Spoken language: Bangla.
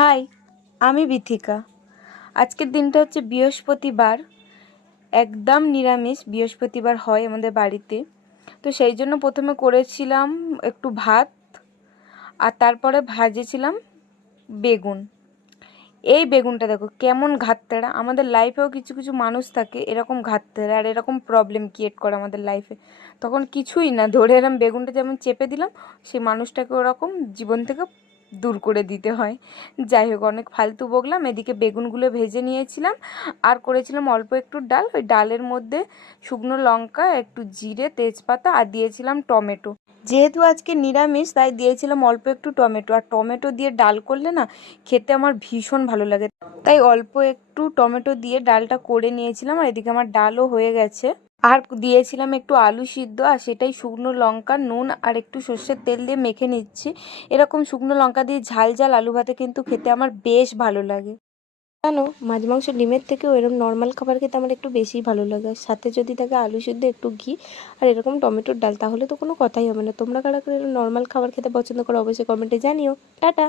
হাই, আমি বিথিকা। আজকের দিনটা হচ্ছে বৃহস্পতিবার। একদম নিরামিষ বৃহস্পতিবার হয় আমাদের বাড়িতে। তো সেই জন্য প্রথমে করেছিলাম একটু ভাত, আর তারপরে ভাজেছিলাম বেগুন। এই বেগুনটা দেখো কেমন ঘাটতেরা। আমাদের লাইফেও কিছু কিছু মানুষ থাকে এরকম ঘাটতেরা, আর এরকম প্রবলেম ক্রিয়েট করে আমাদের লাইফে। তখন কিছুই না, ধরে এরম বেগুনটা যেমন চেপে দিলাম, সেই মানুষটাকে ওরকম জীবন থেকে দূর করে দিতে হয়। যাই হোক, অনেক ফালতু বকলাম। এদিকে বেগুনগুলো ভেজে নিয়েছিলাম, আর করেছিলাম অল্প একটু ডাল। ওই ডালের মধ্যে শুকনো লঙ্কা, একটু জিরে, তেজপাতা, আর দিয়েছিলাম টমেটো। যেহেতু আজকে নিরামিষ তাই দিয়েছিলাম অল্প একটু টমেটো। আর টমেটো দিয়ে ডাল করলে না খেতে আমার ভীষণ ভালো লাগে, তাই অল্প একটু টমেটো দিয়ে ডালটা করে নিয়েছিলাম। আর এদিকে আমার ডালও হয়ে গেছে। আর দিয়েছিলাম একটু আলু সিদ্ধ, আর সেটাই শুকনো লঙ্কা, নুন আর একটু সর্ষের তেল দিয়ে মেখে নিচ্ছি। এরকম শুকনো লঙ্কা দিয়ে ঝাল ঝাল আলু ভাতে কিন্তু খেতে আমার বেশ ভালো লাগে। জানো, মাছ মাংস ডিমের থেকেও এরকম নর্মাল খাবার খেতে আমার একটু বেশিই ভালো লাগে। সাথে যদি থাকে আলু সিদ্ধ, একটু ঘি, আর এরকম টমেটোর ডাল, তাহলে তো কোনো কথাই হবে না। তোমরা কারা করে এরকম নর্মাল খাবার খেতে পছন্দ করো অবশ্যই কমেন্টে জানিও। টাটা।